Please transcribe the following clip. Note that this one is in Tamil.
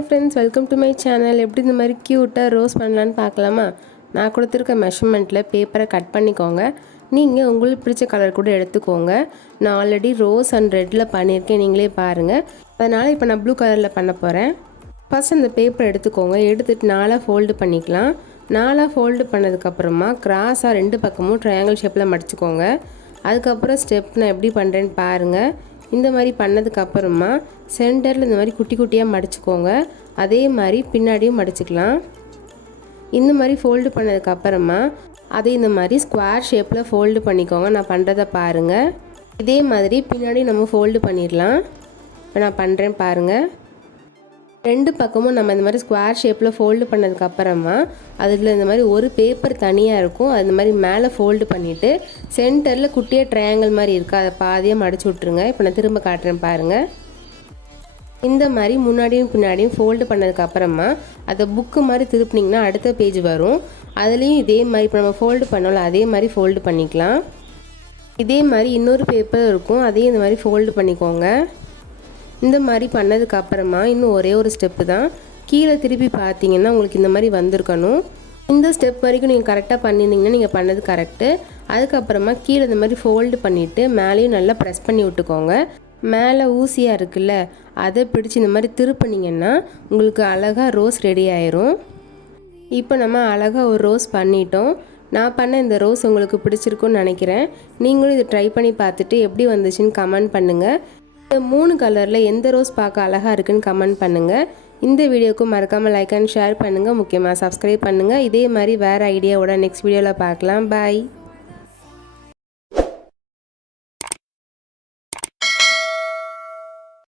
Hi friends, welcome to my channel. எப்படி இந்த மாதிரி க்யூட்டாக ரோஸ் பண்ணலான்னு பார்க்கலாமா? நான் கொடுத்துருக்க மெஷர்மெண்ட்டில் பேப்பரை கட் பண்ணிக்கோங்க. நீங்கள் உங்களுக்கு பிடிச்ச கலர் கூட எடுத்துக்கோங்க. நான் ஆல்ரெடி ரோஸ் அண்ட் ரெட்டில் பண்ணியிருக்கேன், நீங்களே பாருங்கள். அதனால் இப்போ நான் ப்ளூ கலரில் பண்ண போகிறேன். ஃபஸ்ட் அந்த பேப்பரை எடுத்துக்கோங்க. எடுத்துகிட்டு 4 ஃபோல்டு பண்ணிக்கலாம். 4 ஃபோல்டு பண்ணதுக்கப்புறமா கிராஸாக 2 பக்கமும் ட்ரையாங்கிள் ஷேப்பில் மடிச்சுக்கோங்க. அதுக்கப்புறம் ஸ்டெப் நான் எப்படி பண்ணுறேன்னு பாருங்கள். இந்த மாதிரி பண்ணதுக்கப்புறமா சென்டரில் இந்த மாதிரி குட்டி குட்டியாக மடிச்சுக்கோங்க. அதே மாதிரி பின்னாடியும் மடிச்சுக்கலாம். இந்த மாதிரி ஃபோல்டு பண்ணதுக்கப்புறமா அதை இந்த மாதிரி ஸ்கொயர் ஷேப்பில் ஃபோல்டு பண்ணிக்கோங்க. நான் பண்ணுறதை பாருங்கள். இதே மாதிரி பின்னாடி நம்ம ஃபோல்டு பண்ணிடலாம். இப்போ நான் பண்ணுறேன் பாருங்கள். 2 பக்கமும் நம்ம இந்த மாதிரி ஸ்கொயர் ஷேப்பில் ஃபோல்டு பண்ணதுக்கப்புறமா அதில் இந்த மாதிரி ஒரு பேப்பர் தனியாக இருக்கும். அது இந்த மாதிரி மேலே ஃபோல்டு பண்ணிவிட்டு சென்டரில் குட்டியாக ட்ரையாங்கிள் மாதிரி இருக்குது, அதை பாதியாக மடிச்சு விட்ருங்க. இப்போ நான் திரும்ப காட்டுறேன் பாருங்கள். இந்த மாதிரி முன்னாடியும் பின்னாடியும் ஃபோல்டு பண்ணதுக்கப்புறமா அதை புக்கு மாதிரி திருப்பினிங்கன்னா அடுத்த பேஜ் வரும். அதுலேயும் இதே மாதிரி இப்போ நம்ம ஃபோல்டு பண்ணோம்ல அதே மாதிரி ஃபோல்டு பண்ணிக்கலாம். இதே மாதிரி இன்னொரு பேப்பர் இருக்கும், அதையும் இந்த மாதிரி ஃபோல்டு பண்ணிக்கோங்க. இந்த மாதிரி பண்ணதுக்கப்புறமா இன்னும் ஒரே ஒரு ஸ்டெப்பு தான். கீழே திருப்பி பார்த்தீங்கன்னா உங்களுக்கு இந்த மாதிரி வந்திருக்கணும். இந்த ஸ்டெப் வரைக்கும் நீங்கள் கரெக்டாக பண்ணியிருந்தீங்கன்னா நீங்கள் பண்ணது கரெக்டு. அதுக்கப்புறமா கீழே இந்த மாதிரி ஃபோல்டு பண்ணிவிட்டு மேலேயும் நல்லா ப்ரெஸ் பண்ணி விட்டுக்கோங்க. மேலே ஊசியாக இருக்குல்ல, அதை பிடிச்சி இந்த மாதிரி திருப்பினீங்கன்னா உங்களுக்கு அழகாக ரோஸ் ரெடி ஆயிரும். இப்போ நம்ம அழகாக ஒரு ரோஸ் பண்ணிட்டோம். நான் பண்ண இந்த ரோஸ் உங்களுக்கு பிடிச்சிருக்குன்னு நினைக்கிறேன். நீங்களும் இதை ட்ரை பண்ணி பார்த்துட்டு எப்படி வந்துச்சுன்னு கமெண்ட் பண்ணுங்கள். இந்த 3 கலரில் எந்த ரோஸ் பார்க்க அழகாக இருக்குன்னு கமெண்ட் பண்ணுங்கள். இந்த வீடியோக்கு மறக்காமல் லைக் அண்ட் ஷேர் பண்ணுங்கள். முக்கியமாக சப்ஸ்கிரைப் பண்ணுங்கள். இதே மாதிரி வேறு ஐடியாவோட நெக்ஸ்ட் வீடியோவில் பார்க்கலாம். பாய்.